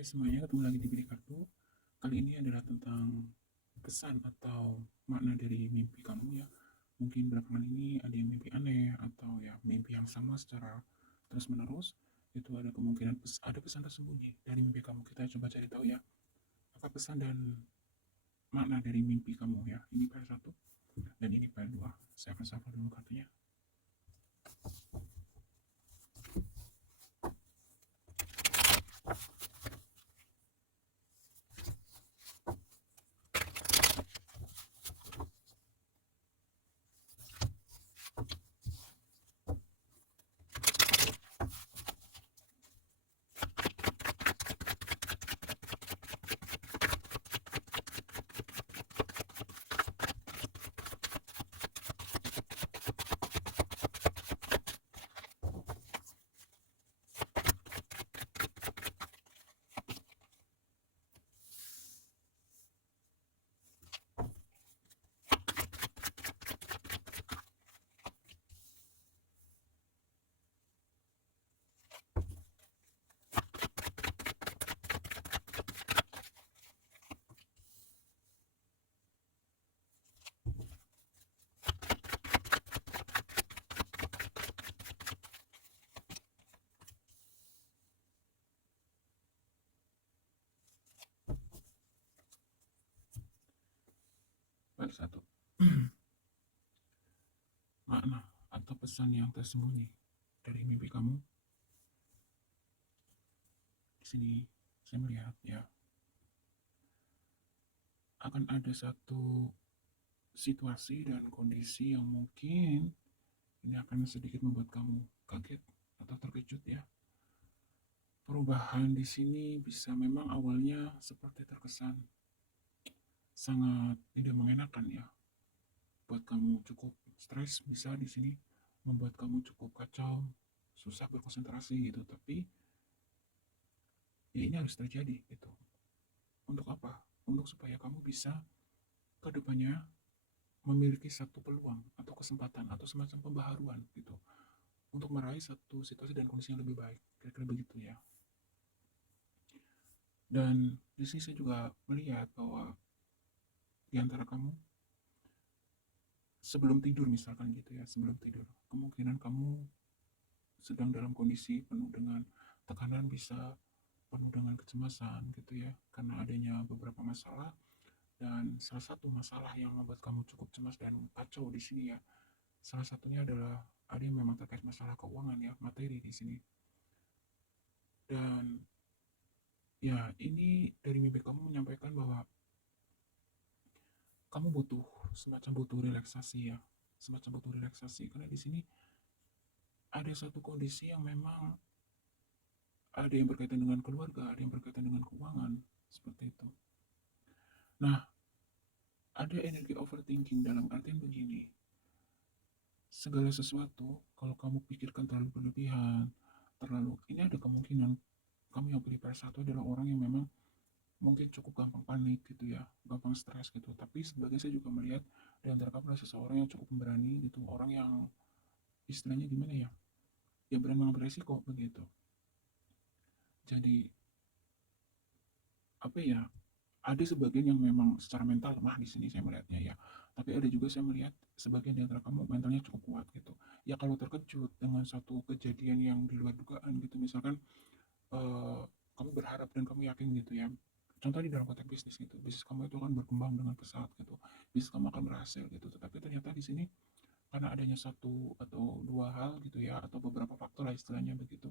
Hai semuanya, ketemu lagi di Bilik Kartu. Kali ini adalah tentang kesan atau makna dari mimpi kamu ya. Mungkin belakangan ini ada yang mimpi aneh atau ya mimpi yang sama secara terus menerus. Itu ada kemungkinan ada pesan tersembunyi dari mimpi kamu. Kita coba cari tahu ya. Apa pesan dan makna dari mimpi kamu ya. Ini part 1 dan ini part 2. Saya akan shuffle dulu kartunya. Part 1. Makna atau pesan yang tersembunyi dari mimpi kamu. Di sini saya melihat ya akan ada satu situasi dan kondisi yang mungkin ini akan sedikit membuat kamu kaget atau terkejut ya. Perubahan di sini bisa memang awalnya seperti terkesan sangat tidak mengenakan ya. Buat kamu cukup stres, bisa di sini membuat kamu cukup kacau, susah berkonsentrasi gitu. Tapi ya ini harus terjadi gitu. Untuk apa? Untuk supaya kamu bisa ke depannya memiliki satu peluang atau kesempatan atau semacam pembaharuan gitu untuk meraih satu situasi dan kondisi yang lebih baik. Kira-kira begitu ya. Dan di sini saya juga melihat bahwa di antara kamu sebelum tidur misalkan gitu ya, sebelum tidur, kemungkinan kamu sedang dalam kondisi penuh dengan tekanan, bisa penuh dengan kecemasan gitu ya, karena adanya beberapa masalah. Dan salah satu masalah yang membuat kamu cukup cemas dan kacau di sini ya, salah satunya adalah ada yang memang terkait masalah keuangan ya, materi di sini. Dan ya ini dari mimpi kamu menyampaikan bahwa kamu butuh semacam butuh relaksasi ya, semacam butuh relaksasi karena di sini ada satu kondisi yang memang ada yang berkaitan dengan keluarga, ada yang berkaitan dengan keuangan, seperti itu. Nah, ada energi overthinking dalam artian begini, segala sesuatu kalau kamu pikirkan terlalu berlebihan, terlalu ini ada kemungkinan kamu yang pilih pada satu adalah orang yang memang mungkin cukup gampang panik gitu ya, gampang stres gitu. Tapi sebagai saya juga melihat di antara kamu adalah seseorang yang cukup memberani gitu, orang yang istilahnya gimana ya, dia berani mengambil resiko begitu. Jadi apa ya, ada sebagian yang memang secara mental lemah di sini saya melihatnya ya. Tapi ada juga saya melihat sebagian di antara kamu mentalnya cukup kuat gitu. Ya kalau terkejut dengan satu kejadian yang di luar dugaan gitu, misalkan eh, kamu berharap dan kamu yakin gitu ya. Contoh di dalam konteks bisnis gitu, bisnis kamu itu akan berkembang dengan pesat gitu, bisnis kamu akan berhasil gitu. Tetapi ternyata di sini karena adanya satu atau dua hal gitu ya, atau beberapa faktor lah istilahnya begitu,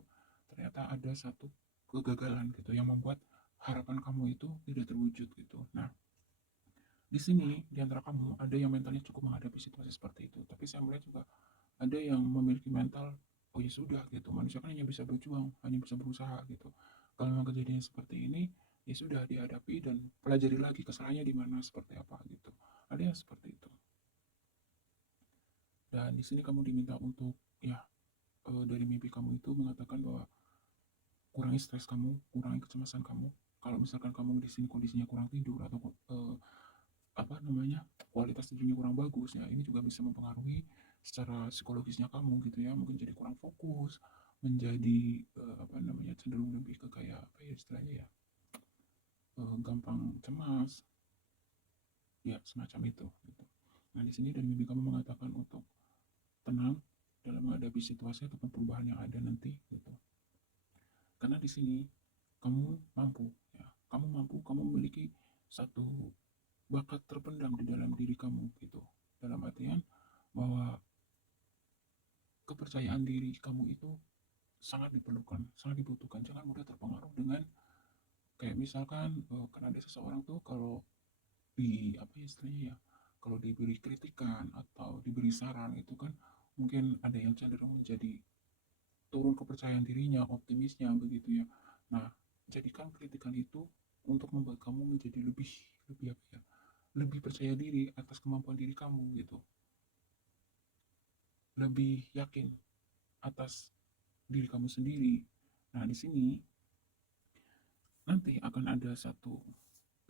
ternyata ada satu kegagalan gitu yang membuat harapan kamu itu tidak terwujud gitu. Nah, di sini di antara kamu ada yang mentalnya cukup menghadapi situasi seperti itu, tapi saya melihat juga ada yang memiliki mental, oh ya sudah gitu, manusia kan hanya bisa berjuang, hanya bisa berusaha gitu. Kalau memang kejadian seperti ini, ya sudah dihadapi dan pelajari lagi kesalahannya di mana seperti apa gitu. Ada yang seperti itu. Dan di sini kamu diminta untuk ya dari mimpi kamu itu mengatakan bahwa kurangi stres kamu, kurangi kecemasan kamu. Kalau misalkan kamu di sini kondisinya kurang tidur atau apa namanya, kualitas tidurnya kurang bagus ya, ini juga bisa mempengaruhi secara psikologisnya kamu gitu ya, mungkin jadi kurang fokus, menjadi apa namanya, cenderung lebih ke kayak apa ya istilahnya ya, gampang cemas, ya semacam itu gitu. Nah, di sini dari mimpi kamu mengatakan untuk tenang dalam menghadapi situasi ataupun perubahan yang ada nanti gitu. Karena di sini kamu mampu, ya, kamu memiliki satu bakat terpendam di dalam diri kamu gitu. Dalam artian bahwa kepercayaan diri kamu itu sangat diperlukan, sangat dibutuhkan. Jangan mudah terpengaruh dengan kayak misalkan kan ada seseorang tuh kalau di apa ya istilahnya ya, kalau diberi kritikan atau diberi saran itu kan mungkin ada yang cenderung menjadi turun kepercayaan dirinya, optimisnya begitu ya. Nah, jadikan kritikan itu untuk membuat kamu menjadi lebih lebih apa ya? Lebih percaya diri atas kemampuan diri kamu gitu. Lebih yakin atas diri kamu sendiri. Nah, di sini nanti akan ada satu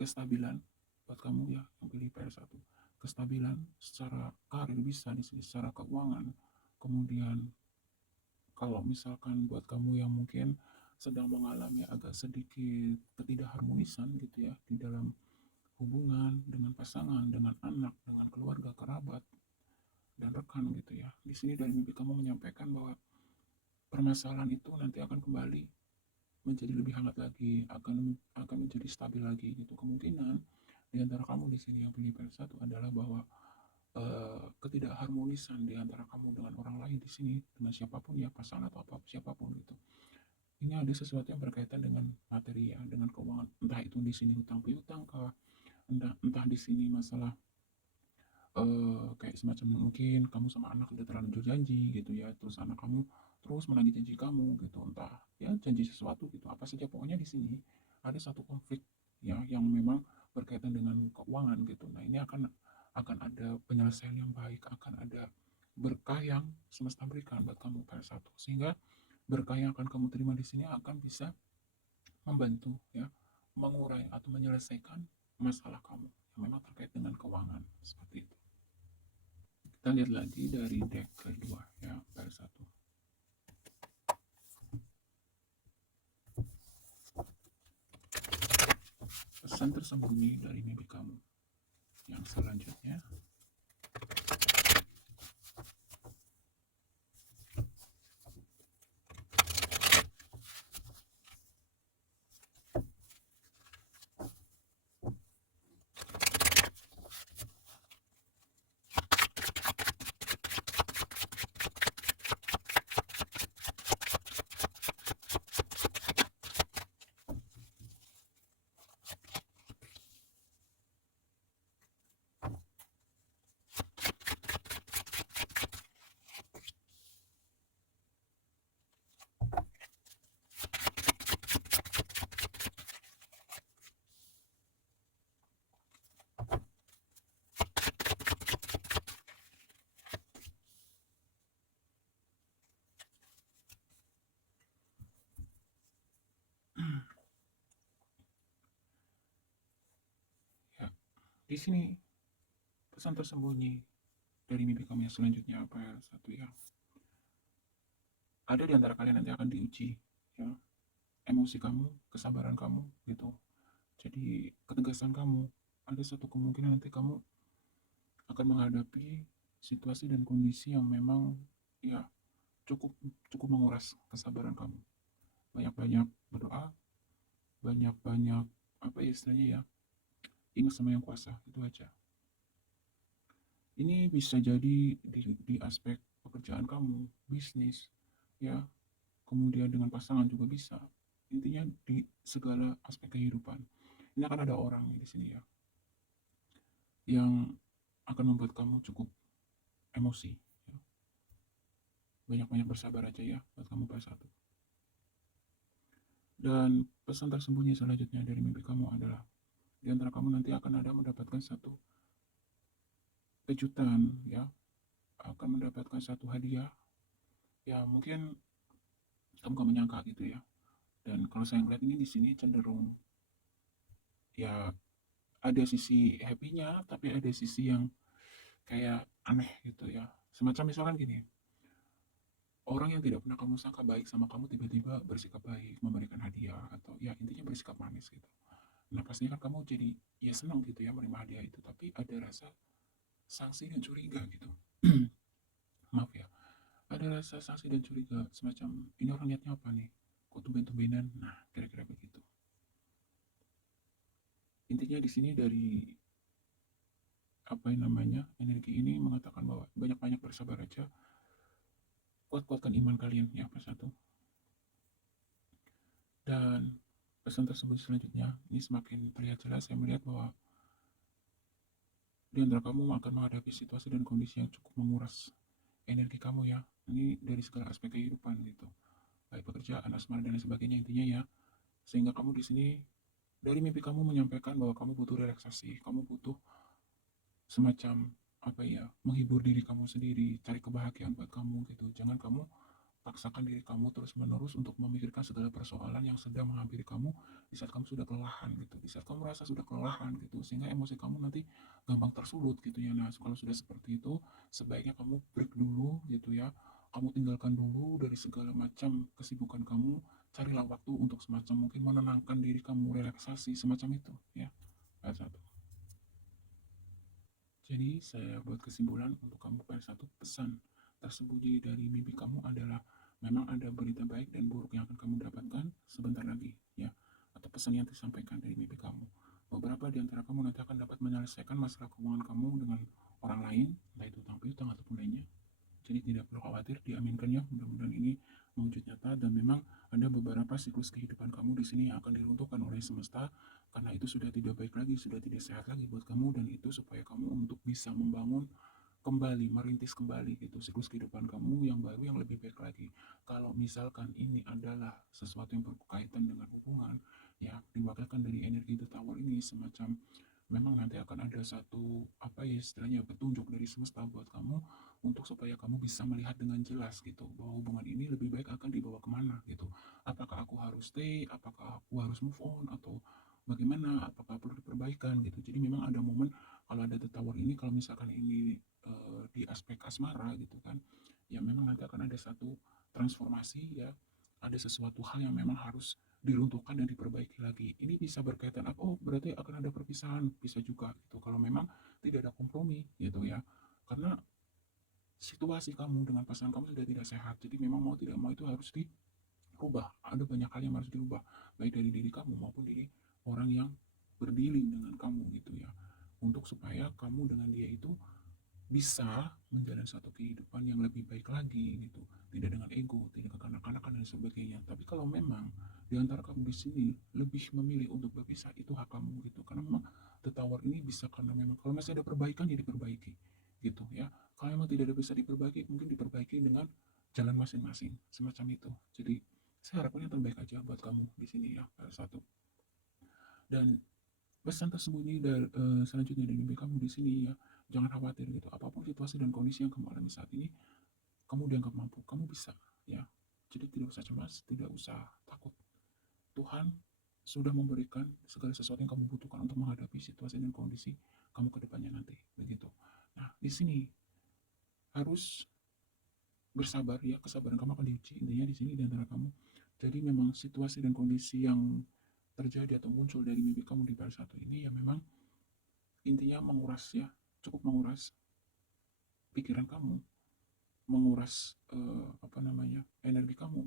kestabilan buat kamu ya yang pilih PR1. Kestabilan secara karir bisa di sini, secara keuangan. Kemudian kalau misalkan buat kamu yang mungkin sedang mengalami agak sedikit ketidakharmonisan gitu ya di dalam hubungan dengan pasangan, dengan anak, dengan keluarga, kerabat, dan rekan gitu ya. Di sini dari mimpi kamu menyampaikan bahwa permasalahan itu nanti akan kembali menjadi lebih hangat lagi, akan menjadi stabil lagi gitu. Kemungkinan di antara kamu di sini yang pilih PS1 adalah bahwa ketidakharmonisan di antara kamu dengan orang lain di sini dengan siapapun ya pasangan atau apa siapapun gitu. Ini ada sesuatu yang berkaitan dengan materi ya, dengan keuangan. Entah itu di sini hutang piutang kah, entah di sini masalah kayak semacam mungkin kamu sama anak udah terlanjur janji gitu ya, terus anak kamu terus menagih janji kamu gitu, entah ya janji sesuatu gitu, apa saja pokoknya di sini ada satu konflik ya yang memang berkaitan dengan keuangan gitu. Nah, ini akan ada penyelesaian yang baik, akan ada berkah yang semesta berikan buat kamu pada satu, sehingga berkah yang akan kamu terima di sini akan bisa membantu ya mengurai atau menyelesaikan masalah kamu yang memang terkait dengan keuangan seperti itu. Kita lihat lagi dari deck kedua ya, PR1. Pesan tersembunyi dari mimpi kamu. Yang selanjutnya, ya, di sini pesan tersembunyi dari mimpi kamu yang selanjutnya apa ya? Satu ya. Ada di antara kalian nanti akan diuji ya, emosi kamu, kesabaran kamu gitu. Jadi ketegasan kamu, ada satu kemungkinan nanti kamu akan menghadapi situasi dan kondisi yang memang ya cukup cukup menguras kesabaran kamu. Banyak-banyak berdoa, banyak-banyak apa ya istilahnya ya, ingat sama yang kuasa, itu aja. Ini bisa jadi di aspek pekerjaan kamu, bisnis, ya, kemudian dengan pasangan juga bisa. Intinya di segala aspek kehidupan. Ini akan ada orang di sini ya, yang akan membuat kamu cukup emosi. Ya. Banyak-banyak bersabar aja ya buat kamu bahas satu. Dan pesan tersembunyi selanjutnya dari mimpi kamu adalah di antara kamu nanti akan ada mendapatkan satu kejutan ya, akan mendapatkan satu hadiah ya mungkin kamu gak menyangka gitu ya. Dan kalau saya ngeliat ini di sini cenderung ya ada sisi happy-nya tapi ada sisi yang kayak aneh gitu ya. Semacam misalkan gini, orang yang tidak pernah kamu sangka baik sama kamu tiba-tiba bersikap baik, memberikan hadiah atau ya intinya bersikap manis gitu. Nah pastinya kan kamu jadi ya senang gitu ya menerima hadiah itu, tapi ada rasa sanksi dan curiga gitu. Maaf ya, ada rasa sanksi dan curiga semacam ini orang niatnya apa nih? Kok tumben-tumbenan? Nah, kira-kira begitu. Intinya di sini dari apa yang namanya energi ini mengatakan bahwa banyak-banyak bersabar aja, kuat-kuatkan iman kalian ya pas satu. Dan pesan tersebut selanjutnya ini semakin terlihat jelas, saya melihat bahwa di antara kamu akan menghadapi situasi dan kondisi yang cukup menguras energi kamu ya. Ini dari segala aspek kehidupan gitu, baik pekerjaan, asmara dan lain sebagainya, intinya ya. Sehingga kamu di sini dari mimpi kamu menyampaikan bahwa kamu butuh relaksasi, kamu butuh semacam apa ya, menghibur diri kamu sendiri, cari kebahagiaan buat kamu gitu. Jangan kamu paksakan diri kamu terus-menerus untuk memikirkan segala persoalan yang sedang menghampiri kamu di saat kamu sudah kelelahan gitu, di saat kamu merasa sudah kelelahan gitu, sehingga emosi kamu nanti gampang tersulut gitu ya. Nah kalau sudah seperti itu, sebaiknya kamu break dulu gitu ya, kamu tinggalkan dulu dari segala macam kesibukan kamu, carilah waktu untuk semacam mungkin menenangkan diri kamu, relaksasi semacam itu ya. Satu. Jadi saya buat kesimpulan untuk kamu pada satu, pesan tersembunyi dari mimpi kamu adalah memang ada berita baik dan buruk yang akan kamu dapatkan sebentar lagi ya, atau pesan yang disampaikan dari mimpi kamu. Beberapa di antara kamu nanti akan dapat menyelesaikan masalah keuangan kamu dengan orang lain, entah itu utang piutang ataupun lainnya. Jadi tidak perlu khawatir, diaminkan ya, mudah-mudahan ini mewujud nyata. Dan memang ada beberapa siklus kehidupan kamu di sini yang akan diruntuhkan oleh semesta, karena itu sudah tidak baik lagi, sudah tidak sehat lagi buat kamu, dan itu supaya kamu untuk bisa membangun kembali, merintis kembali gitu siklus kehidupan kamu yang baru, yang lebih baik lagi. Kalau misalkan ini adalah sesuatu yang berkaitan dengan hubungan, ya diwakilkan dari energi The Tower ini semacam memang nanti akan ada satu apa ya istilahnya petunjuk dari semesta buat kamu untuk supaya kamu bisa melihat dengan jelas gitu bahwa hubungan ini lebih baik akan dibawa kemana gitu. Apakah aku harus stay, apakah aku harus move on, atau bagaimana, apakah perlu diperbaikan gitu. Jadi memang ada momen kalau ada The Tower ini, kalau misalkan ini di aspek asmara gitu kan, ya memang nanti akan ada satu transformasi ya, ada sesuatu hal yang memang harus diruntuhkan dan diperbaiki lagi. Ini bisa berkaitan apa? Oh, berarti akan ada perpisahan, bisa juga gitu. Kalau memang tidak ada kompromi gitu ya. Karena situasi kamu dengan pasangan kamu sudah tidak sehat. Jadi memang mau tidak mau itu harus dirubah. Ada banyak hal yang harus dirubah, baik dari diri kamu maupun dari orang yang berdealing dengan kamu gitu ya. Untuk supaya kamu dengan dia itu bisa menjalani satu kehidupan yang lebih baik lagi gitu, tidak dengan ego, tidak kekanak-kanakan dan sebagainya. Tapi kalau memang di antara kamu di sini lebih memilih untuk berpisah, itu hak kamu gitu, karena memang The Tower ini bisa karena memang kalau masih ada perbaikan ya diperbaiki gitu ya. Kalau memang tidak ada bisa diperbaiki, mungkin diperbaiki dengan jalan masing-masing semacam itu. Jadi saya harapkan yang terbaik aja buat kamu di sini ya, satu. Dan pesan tersembunyi dari selanjutnya dari mimpi kamu di sini ya, jangan khawatir gitu, apapun situasi dan kondisi yang kamu alami saat ini, kamu dianggap mampu, kamu bisa ya. Jadi tidak usah cemas, tidak usah takut. Tuhan sudah memberikan segala sesuatu yang kamu butuhkan untuk menghadapi situasi dan kondisi kamu ke depannya nanti begitu. Nah di sini harus bersabar ya, kesabaran kamu akan diuji intinya di sini di antara kamu. Jadi memang situasi dan kondisi yang terjadi atau muncul dari mimpi kamu di pada satu ini ya memang intinya menguras ya, cukup menguras pikiran kamu, menguras apa namanya energi kamu,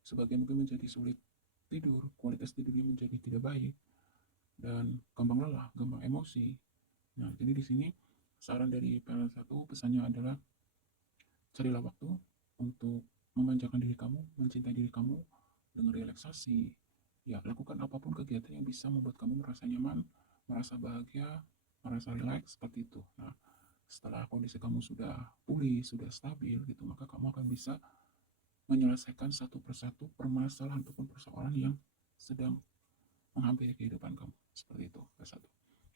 sebagian mungkin menjadi sulit tidur, kualitas tidurnya menjadi tidak baik, dan gampang lelah, gampang emosi. Nah jadi di sini saran dari PL1 pesannya adalah carilah waktu untuk memanjakan diri kamu, mencintai diri kamu dengan relaksasi. Ya, lakukan apapun kegiatan yang bisa membuat kamu merasa nyaman, merasa bahagia, merasa rileks seperti itu. Nah, setelah kondisi kamu sudah pulih, sudah stabil gitu, maka kamu akan bisa menyelesaikan satu persatu permasalahan ataupun persoalan yang sedang menghampiri kehidupan kamu. Seperti itu, satu.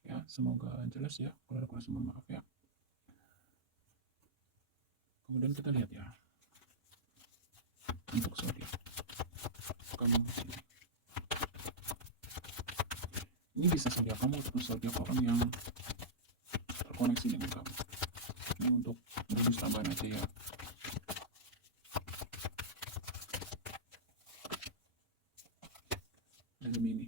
Ya, semoga jelas ya. Kalau ada kurang mohon maaf ya. Kemudian kita lihat ya untuk zodiak kamu di sini. Ini bisa zodiak kamu ataupun zodiak orang yang terkoneksi dengan kamu. Ini untuk bonus tambahan aja ya. Gemini.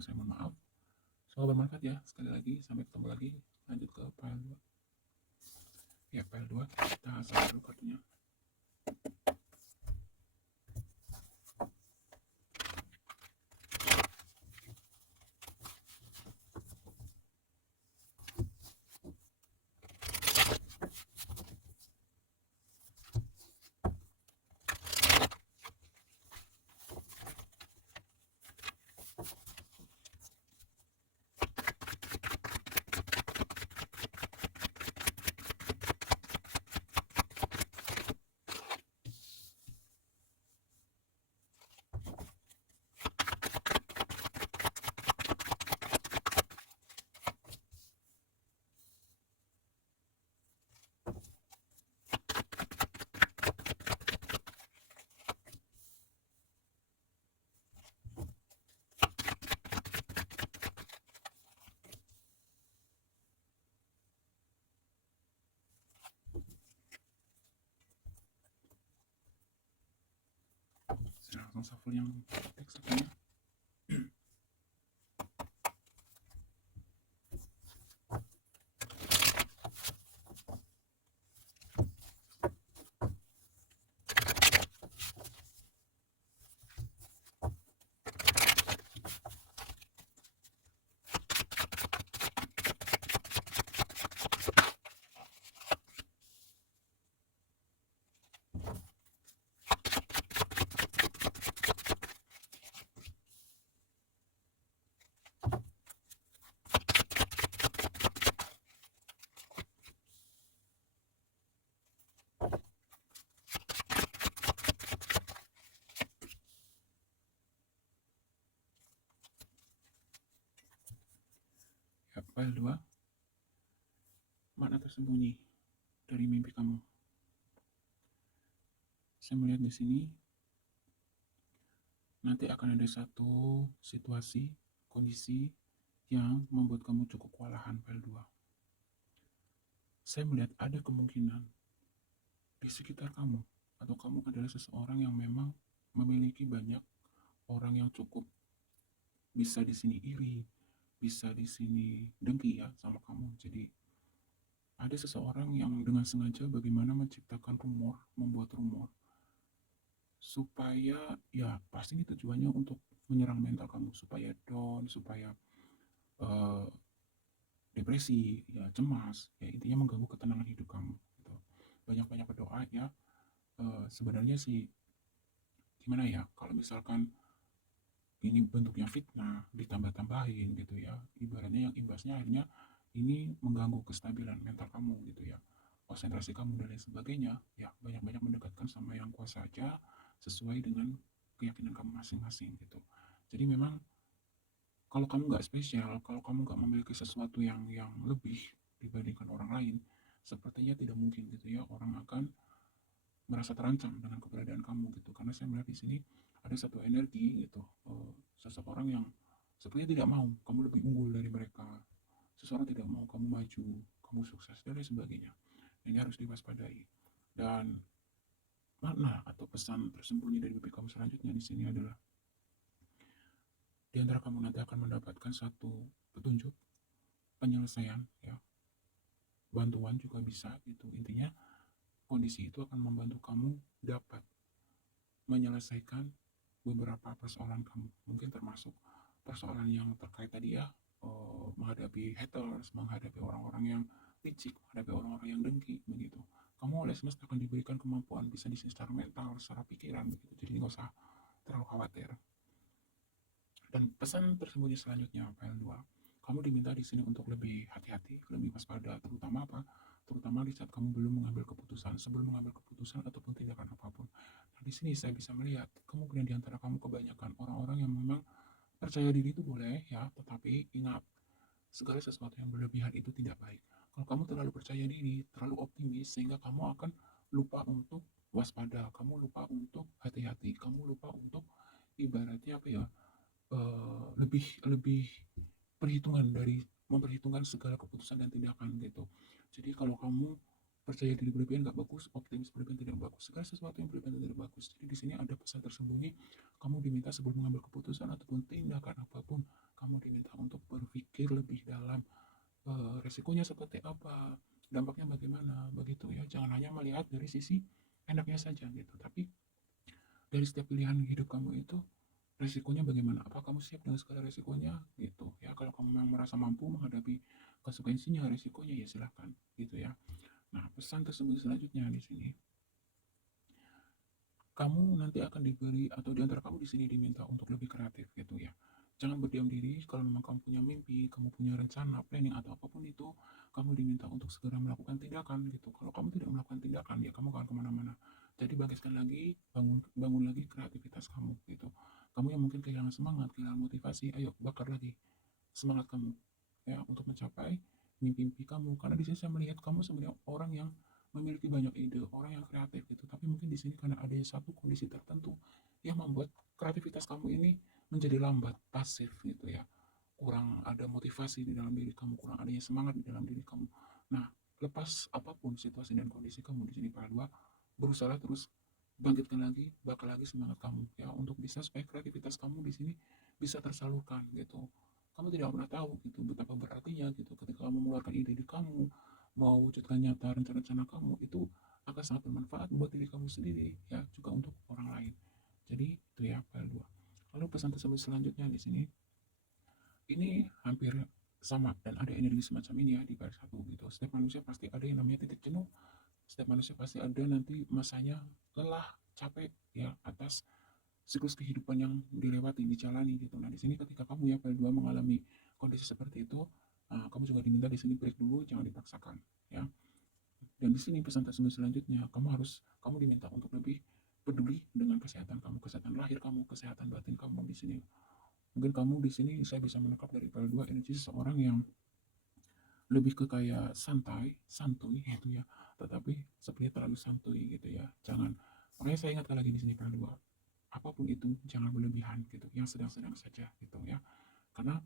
saya mohon maaf. Semoga bermanfaat ya. Sekali lagi, sampai ketemu lagi. Lanjut ke file 2. Ya, file 2. Kita salah dulu kartunya. Saya langsung shuffle yang teks saja. Ya, file 2. Makna tersembunyi dari mimpi kamu. Saya melihat di sini nanti akan ada satu situasi, kondisi yang membuat kamu cukup kewalahan, file 2. Saya melihat ada kemungkinan di sekitar kamu, atau kamu adalah seseorang yang memang memiliki banyak orang yang cukup bisa di sini iri, bisa di sini dengki ya sama kamu. Jadi ada seseorang yang dengan sengaja bagaimana menciptakan rumor, membuat rumor supaya ya pasti ini tujuannya untuk menyerang mental kamu, supaya down, supaya eh, depresi, ya cemas, ya intinya mengganggu ketenangan hidup kamu. Gitu. Banyak-banyak berdoa ya. Sebenarnya sih gimana ya, kalau misalkan ini bentuknya fitnah ditambah-tambahin gitu ya, ibaratnya yang imbasnya akhirnya ini mengganggu kestabilan mental kamu gitu ya, konsentrasi kamu dan lain sebagainya, ya banyak-banyak mendekatkan sama yang kuasa aja sesuai dengan keyakinan kamu masing-masing gitu. Jadi memang kalau kamu nggak spesial, kalau kamu nggak memiliki sesuatu yang lebih dibandingkan orang lain, sepertinya tidak mungkin gitu ya orang akan merasa terancam dengan keberadaan kamu gitu. Karena saya melihat di sini ada satu energi gitu, seseorang yang sepertinya tidak mau kamu lebih unggul dari mereka, seseorang tidak mau kamu maju, kamu sukses dan lain sebagainya. Ini harus diwaspadai. Dan makna atau pesan tersembunyi dari mimpi kamu selanjutnya di sini adalah di antara kamu nanti akan mendapatkan satu petunjuk, penyelesaian ya, bantuan juga bisa gitu. Intinya kondisi itu akan membantu kamu dapat menyelesaikan beberapa persoalan kamu, mungkin termasuk persoalan yang terkait tadi ya, menghadapi haters, menghadapi orang-orang yang licik, menghadapi orang-orang yang dengki begitu. Kamu oleh semesta akan diberikan kemampuan bisa di sini secara mental, secara pikiran begitu. Jadi nggak usah terlalu khawatir. Dan pesan tersembunyi selanjutnya file 2. Kamu diminta di sini untuk lebih hati-hati, lebih waspada, terutama apa? Terutama di saat kamu belum mengambil keputusan, sebelum mengambil keputusan ataupun tindakan apapun. Nah, di sini saya bisa melihat kemungkinan di antara kamu kebanyakan orang-orang yang memang percaya diri itu boleh ya, tetapi ingat, segala sesuatu yang berlebihan itu tidak baik. Kalau kamu terlalu percaya diri, terlalu optimis, sehingga kamu akan lupa untuk waspada, kamu lupa untuk hati-hati, kamu lupa untuk ibaratnya apa ya, lebih lebih perhitungan dari memperhitungkan segala keputusan dan tindakan gitu. Jadi kalau kamu percaya diri berlebihan nggak bagus, optimis berlebihan tidak bagus, segala sesuatu yang berlebihan tidak bagus. Jadi di sini ada pesan tersembunyi, kamu diminta sebelum mengambil keputusan ataupun tindakan apapun, kamu diminta untuk berpikir lebih dalam, resikonya seperti apa, dampaknya bagaimana, begitu ya. Jangan hanya melihat dari sisi enaknya saja gitu, tapi dari setiap pilihan hidup kamu itu resikonya bagaimana? Apa kamu siap dengan segala resikonya gitu ya? Kalau kamu memang merasa mampu menghadapi konsekuensinya, resikonya ya silahkan gitu ya. Nah, pesan tersebut selanjutnya di sini, kamu nanti akan diberi atau di antara kamu di sini diminta untuk lebih kreatif gitu ya. Jangan berdiam diri, kalau memang kamu punya mimpi, kamu punya rencana, planning atau apapun itu, kamu diminta untuk segera melakukan tindakan gitu. Kalau kamu tidak melakukan tindakan, ya kamu akan kemana-mana. Jadi bangkitkan lagi, bangun lagi kreativitas kamu gitu. Kamu yang mungkin kehilangan semangat, kehilangan motivasi, ayo bakar lagi semangat kamu ya untuk mencapai mimpi-mimpi kamu. Karena di sini saya melihat kamu sebenarnya orang yang memiliki banyak ide, orang yang kreatif gitu. Tapi mungkin di sini karena ada satu kondisi tertentu yang membuat kreativitas kamu ini menjadi lambat, pasif gitu ya. Kurang ada motivasi di dalam diri kamu, kurang adanya semangat di dalam diri kamu. Nah, lepas apapun situasi dan kondisi kamu di sini para dua, berusaha terus bangkitkan lagi, bakal lagi semangat kamu ya untuk bisa supaya kreativitas kamu di sini bisa tersalurkan gitu. Kamu tidak pernah tahu gitu betapa berartinya gitu ketika kamu mengeluarkan ide di kamu, mewujudkan nyata rencana-rencana kamu itu akan sangat bermanfaat buat diri kamu sendiri ya juga untuk orang lain. Jadi itu ya file 2. Lalu pesan tersebut selanjutnya di sini ini hampir sama dan ada energi semacam ini ya di file 1 gitu. Setiap manusia pasti ada yang namanya titik jenuh. Setiap manusia pasti ada nanti masanya lelah, capek ya atas siklus kehidupan yang dilewati, dijalani gitu. Nah, di sini ketika kamu ya file 2 mengalami kondisi seperti itu, kamu juga diminta di sini break dulu, jangan dipaksakan ya. Dan di sini pesan tersebut selanjutnya, kamu diminta untuk lebih peduli dengan kesehatan kamu, kesehatan lahir kamu, kesehatan batin kamu di sini. Mungkin kamu di sini saya bisa menangkap dari file 2 energi seseorang yang lebih ke kayak santai, santuy gitu ya. Tetapi sepertinya terlalu santuy gitu ya. Jangan. Makanya saya ingatkan lagi di sini file 2. Apapun itu jangan berlebihan gitu, yang sedang-sedang saja gitu ya. Karena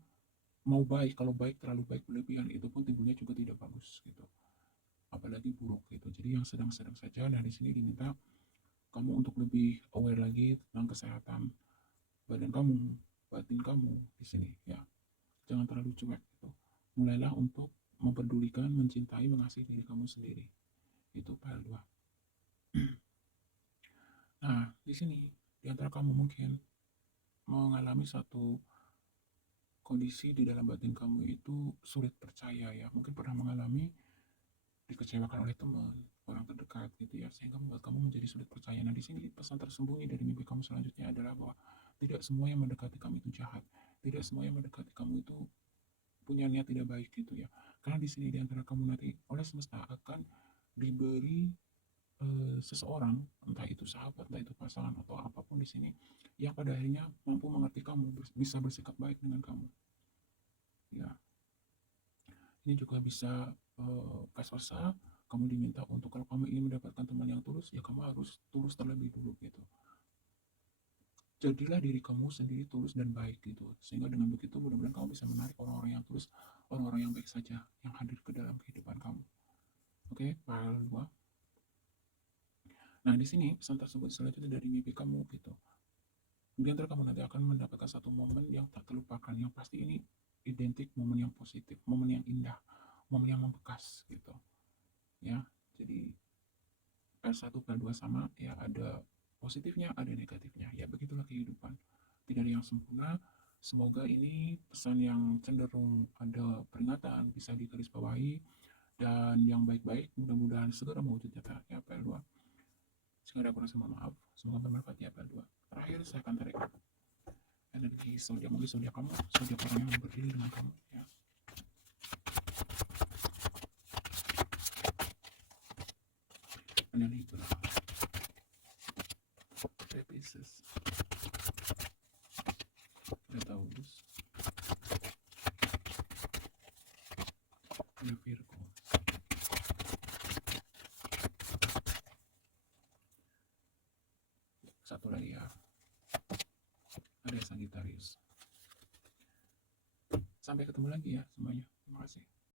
mau baik, kalau baik terlalu baik berlebihan itu pun timbulnya juga tidak bagus gitu. Apalagi buruk gitu. Jadi yang sedang-sedang saja. Nah, di sini diminta kamu untuk lebih aware lagi tentang kesehatan badan kamu, batin kamu di sini ya. Jangan terlalu cuek gitu. Mulailah untuk memperdulikan, mencintai, mengasihi diri kamu sendiri. Itu file 2. Nah, di sini di antara kamu mungkin mengalami satu kondisi di dalam batin kamu itu sulit percaya ya. Mungkin pernah mengalami dikecewakan oleh teman, orang terdekat gitu ya, sehingga membuat kamu menjadi sulit percaya. Nah, di sini pesan tersembunyi dari mimpi kamu selanjutnya adalah bahwa tidak semua yang mendekati kamu itu jahat. Tidak semua yang mendekati kamu itu punya niat tidak baik gitu ya. Karena di sini di antara kamu nanti oleh semesta akan diberi seseorang, entah itu sahabat, entah itu pasangan atau apapun di sini yang pada akhirnya mampu mengerti kamu, bisa bersikap baik dengan kamu. Ya, ini juga bisa vice versa. Kamu diminta untuk kalau kamu ingin mendapatkan teman yang tulus, ya kamu harus tulus terlebih dulu gitu. Jadilah diri kamu sendiri tulus dan baik gitu. Sehingga dengan begitu mudah-mudahan kamu bisa menarik orang-orang yang tulus, orang-orang yang baik saja yang hadir ke dalam kehidupan kamu. Oke, file 2. Nah, di sini pesan tersebut selanjutnya dari mimpi kamu gitu. Di antara kamu nanti akan mendapatkan satu momen yang tak terlupakan, yang pasti ini identik momen yang positif, momen yang indah, momen yang membekas gitu. Ya, jadi P1, P2 sama ya ada positifnya, ada negatifnya. Ya begitulah kehidupan. Tidak ada yang sempurna. Semoga ini pesan yang cenderung ada peringatan bisa digarisbawahi dan yang baik-baik mudah-mudahan segera mewujud nyata ya PL2. Jika ada kurang sama maaf, semoga bermanfaat ya PL2. Terakhir saya akan tarik energi zodiak, mungkin zodiak kamu, zodiak orang yang berdiri dengan kamu ya. Ada Libra, ada Pisces, ada Taurus, ada Virgo, satu lagi ya, ada Sagittarius. Sampai ketemu lagi ya semuanya. Terima kasih.